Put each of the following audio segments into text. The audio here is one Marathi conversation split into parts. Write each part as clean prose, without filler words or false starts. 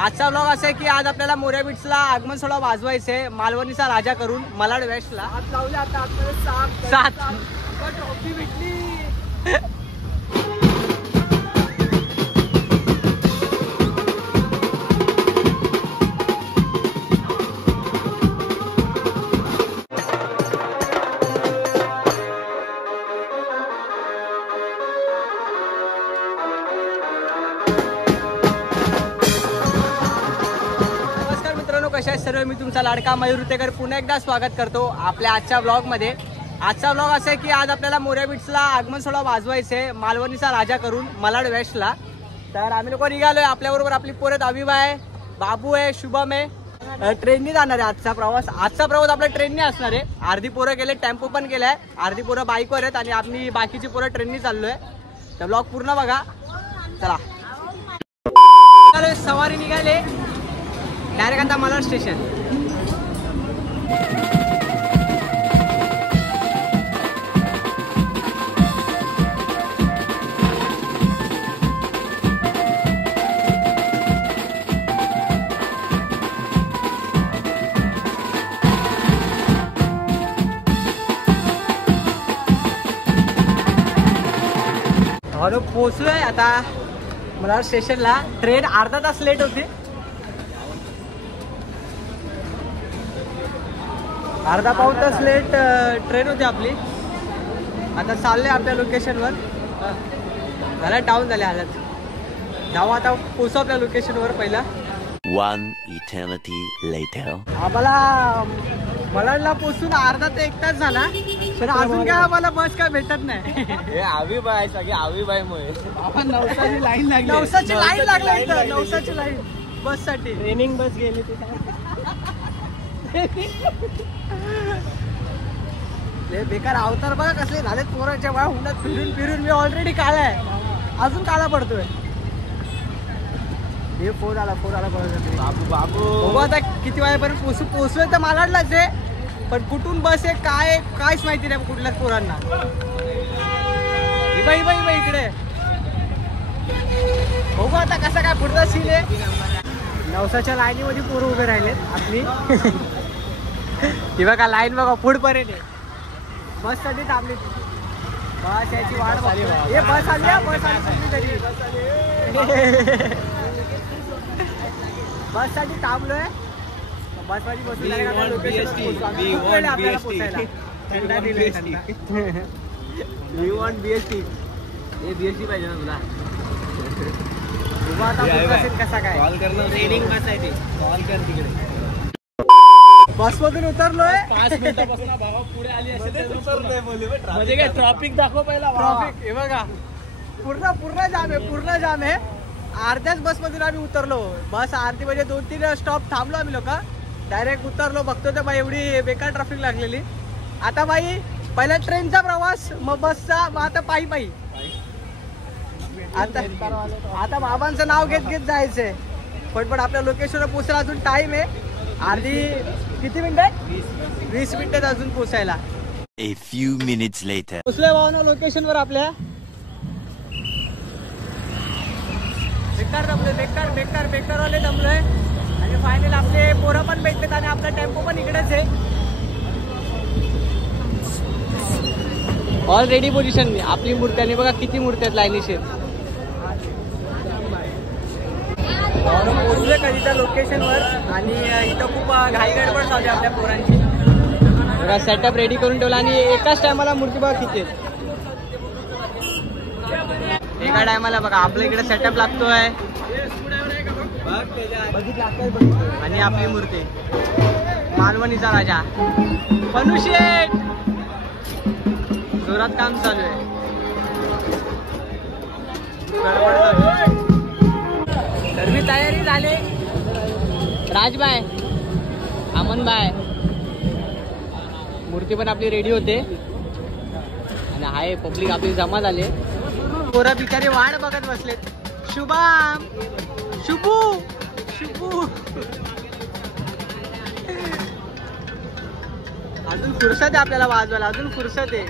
आजचा ब्लॉग असा आहे की आज आपल्याला मोऱ्या बीचला आगमन सोहळा वाजवायचे मालवणीचा राजा करून मलाड वेस्टला आज लावले आता सात ट्रॉफी भेटली. कशा सर्व मी तुमचा लाडका मयूर रुतेकर पुन्हा एकदा स्वागत करतो आपल्या आजच्या ब्लॉग मध्ये. आजचा ब्लॉग असा आहे की आज आपल्याला मोऱ्या बीचला आगमन सोहळा वाजवायचे मालवणीचा राजा करून मलाड वेस्टला. तर आम्ही लोक निघालोय. आपल्याबरोबर आपली पोरं अभिबा आहे, बाबू आहे, शुभम आहे. ट्रेननी जाणार आहे आजचा प्रवास आपला ट्रेननी असणार आहे. अर्धी पोरं गेले, टेम्पो पण गेलाय, अर्धी पोरं बाईकवर आहेत आणि आम्ही बाकीची पोरं ट्रेननी चाललोय. तर ब्लॉग पूर्ण बघा. चला सवारी निघाले डायरेक्ट आता मलाड स्टेशन. पोहोचलोय आता मलाड स्टेशनला. ट्रेन अर्धा तास लेट होती. अर्धा पाऊण तास लेट ट्रेन होती आपली. आता चालले आपल्या लोकेशनवर. झाला डाऊन झाले हालत. जाऊ आता पोचू आपल्या लोकेशनवर. पहिला आम्हाला मलाडला पोचून अर्धा ते 1 तास झाला पण अजून काय आम्हाला बस काय भेटत नाही. आवीबाई सगळी आवीबाईमुळे आपण नवसाची लाईन लागली. नवसाची लाईन बस साठी. ट्रेनिंग बस गेली ती. बेकार अवतार बघा कसले झाले पोरांच्या बाळा. हुंडात फिरून फिरून मी ऑलरेडी काळा आहे, अजून काळा पडतोय. हे फोन आला बाबू बाबू. आता किती वाजेपर्यंत पोचलोय तर मालाडलाच आहे पण कुठून बस आहे काय काहीच माहिती नाही कुठल्याच पोरांना. बाई इकडे बघू आता कसा काय पुढचा सीन आहे. नवसाच्या लाईनीमध्ये पोरं उभे राहिलेत आपली. ही बघा लाईन बघा पुढपर्यंत आहे. बस साठी थांबली. बस याची वाट बघली. हे बस आली बस साठी थांबलोय. बस मध्ये बसून थंडा दिले. BST पाहिजे ना तुला. कसा काय ट्रेनिंग कसं आहे ते कॉल कर तिकडे. बस मधून उतरलोय. 5 मिनिटापासून बाबा पुढे आली म्हणजे काय ट्रॉफिक दाखव पहिला. ट्रॉफिक हे बघा पूर्ण जाम आहे. अर्ध्याच बस मधून आम्ही उतरलो. बस अर्धी म्हणजे 2-3 स्टॉप थांबलो आम्ही लोक. डायरेक्ट उतरलो. बघतो तर बाई एवढी बेकार ट्रॅफिक लागलेली. आता बाई पहिला ट्रेनचा प्रवास मग बसचा मग आता पायी. आता बाबांचं नाव घेत जायचंय. पण आपल्या लोकेशनवर पोहोचायला अजून टाइम आहे. अर्धी किती मिनिट आहे? 20 मिनिटात अजून पोचायला. A few minutes later. पोचलोय भावांनो लोकेशनवर आपल्या. बेकार वाले जमलोय आणि फायनल आपले पोरं पण भेटलेत आणि आपला टेम्पो पण इकडेच आहे. ऑलरेडी पोझिशन आपली मूर्ती आणि बघा किती मूर्ती आहेत लाईनीशी. पोहोचलोय कधीच्या लोकेशनवर आणि इथं खूप घाई गडबड चालू आहे आपल्या पोरांची. बघा सेटअप रेडी करून ठेवला आणि एकाच टायमाला मूर्ती बघा किती. एका टायमाला बघा आपल्या इकडे सेटअप लागतोय आणि आपली मूर्ती मालवणीचा राजा पनुशेठ. जोरात काम चालू आहे. सर्व तयारी झाली. राजबाय, अमनबाय, मूर्ती पण आपली रेडी होते आणि हाय पब्लिक आपली जमा झाली. पोरं बिचारे वाट बघत बसलेत. शुभम, शुभू अजून फुरसत आहे आपल्याला वाजवायला. अजून फुरसत आहे.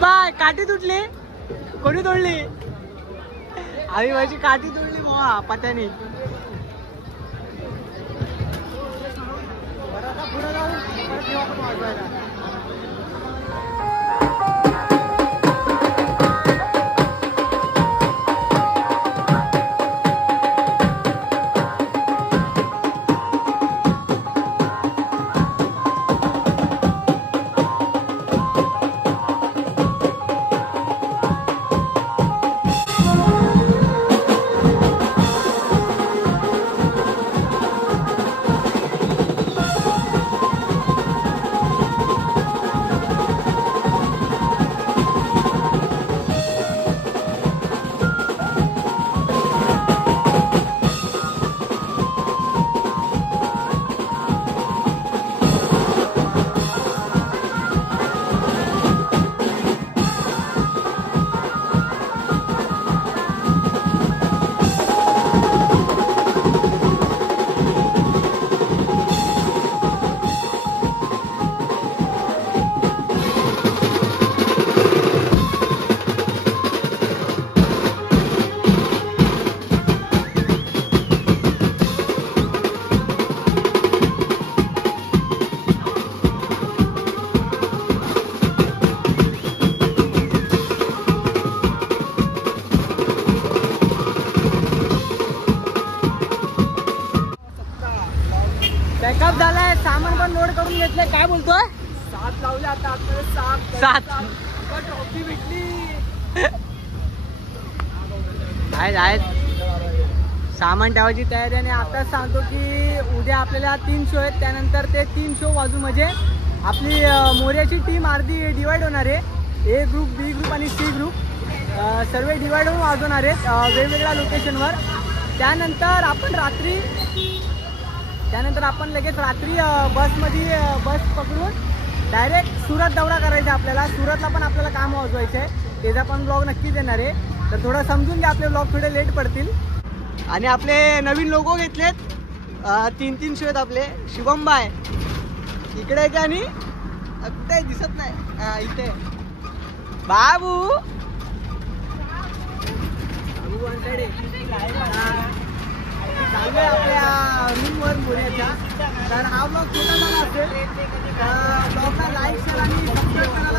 बाय काठी तुटली. कोणी तोडली? आम्ही माझी काठी तोडली मोहा पत्यानी. पुढे जाऊन परत येऊ आपण वाजवायला. बॅकअप झालाय. सामान पण लोड करून घेतलंय. काय बोलतोय? 7 लावले आता आतमध्ये. 7 ट्रॉफी भेटली. आहेत सामान ठेवायची तयारी. आणि आताच सांगतो की उद्या आपल्याला 3 शो आहेत. त्यानंतर ते 3 शो वाजू म्हणजे आपली मोर्याची टीम अर्धी डिवाइड होणार आहे. ए ग्रुप, बी ग्रुप आणि सी ग्रुप सर्व डिवाइड होऊन वाजवणार आहेत वेगवेगळ्या लोकेशनवर. त्यानंतर आपण लगेच रात्री बस पकडून डायरेक्ट सुरत दौरा करायचा आपल्याला. सुरतला पण आपल्याला काम वाजवायचं आहे. त्याचा पण ब्लॉग नक्कीच येणार आहे. तर थोडं समजून घ्या, आपले ब्लॉग थोडे लेट पडतील. आणि आपले नवीन लोगो घेतलेत. 3 शो आहेत आपले. शुभम बाय इकडे आहे की आणि कुठे दिसत नाही. इथे बाबू चालू आहे आपल्या रूमवर मोर्याच्या. तर हा ब्लॉग छोटा झाला असेल तर ब्लॉगला लाईक शेअर आणि सबस्क्राईब करा.